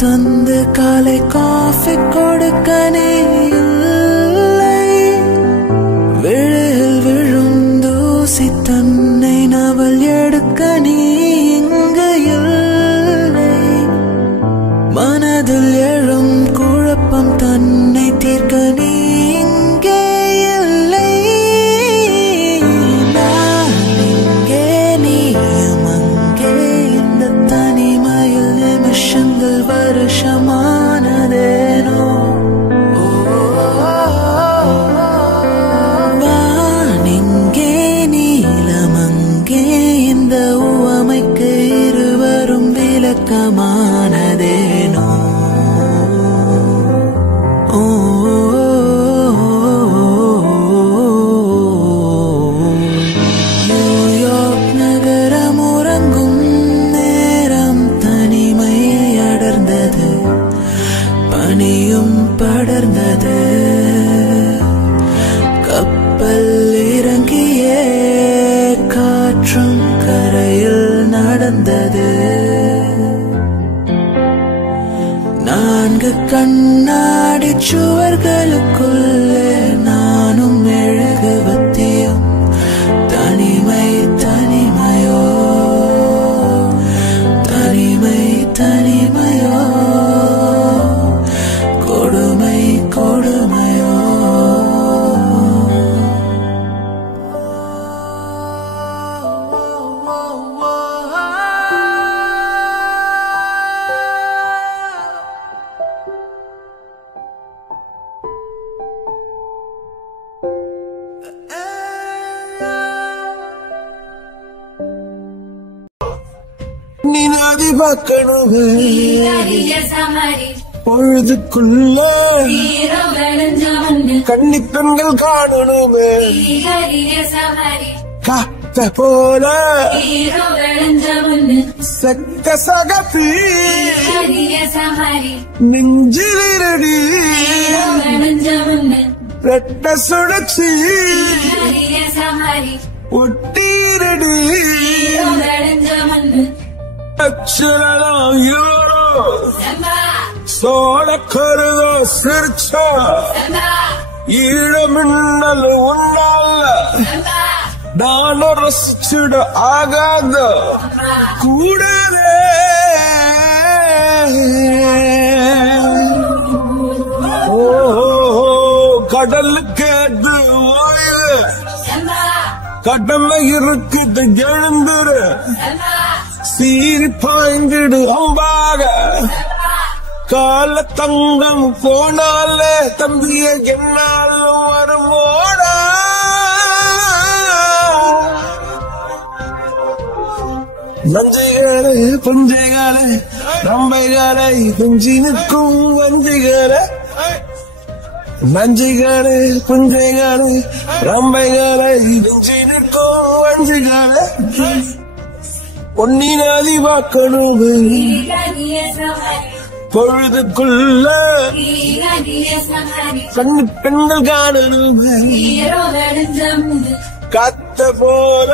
தந்து காலை காஃபி கொடுக்க நீ இல்லை. விழில் விழும் தூசி தன்னை நவல் எடுக்க நீ இங்கு இல்லை. மனதில் எழும் குழப்பம் தன்னை தீர்க்க நீ இங்கே இல்லை. நான் இங்கே நீயும் அங்கே இந்த தனிமையில் நிமிஷங்கள் வருஷமானதேனோ. வானிங்கே நீலமங்கே இந்த உவமைக்கு இருவரும் விளக்கமானதேனோ. நியூயார்க் நகரம் உறங்கும் நேரம் தனிமை அடர்ந்தது, பனியும் படர்ந்தது. கப்பல் இறங்கியே காற்றும் கரையில் நடந்தது. 4 கண்ணாடி சுவர்களுக்குள்ளே நானும் மெழுகுவர்த்தியும். தனிமை தனிமையோ, தனிமை தனிமையோ, கொடுமை கொடுமையோ. நீ நதி பார்க்கணுமே பொழுதுக்குள்ள கன்னிப்பெண்கள் காணணுமே. காத்த போல செக்க சகப்பி நெஞ்சிலிரடி ரெட்ட சுழற்சி ஒட்டீரடி. அச்சரம் சோழக்கருதோ சிரிச்சா ஈழமின்னல் உன்னால நான் ரசிச்சிட ஆகாத கூடவே. ஓ கடலுக்கு அது ஓய்வு, கடமை இருக்குது எழுந்துரு. சீரி பாய்ந்திடு அம்பாக கால தங்கம் போனால தம்பிய என்னாலும் வருமோடா. நஞ்சைகளே புஞ்சைகளே நம்பைகளை குஞ்சி நிற்கும் வஞ்சிகளே. நஞ்சிகளே புஞ்சைகளே ரம்பைகளை குஞ்சி நிற்கும் வஞ்சிகளே. பொன்னி நதி பார்க்கணும் பொழுதுக்குள்ள கண்ணு பெண்கள் காணணும். காத்த போல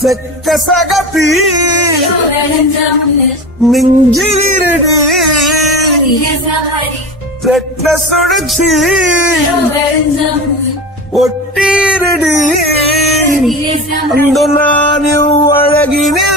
செக்க சகப்பி நெஞ்சிலிரடு ரெட்ட சுழற்சி ஒட்டீரடி. அந்த நான் அழகினே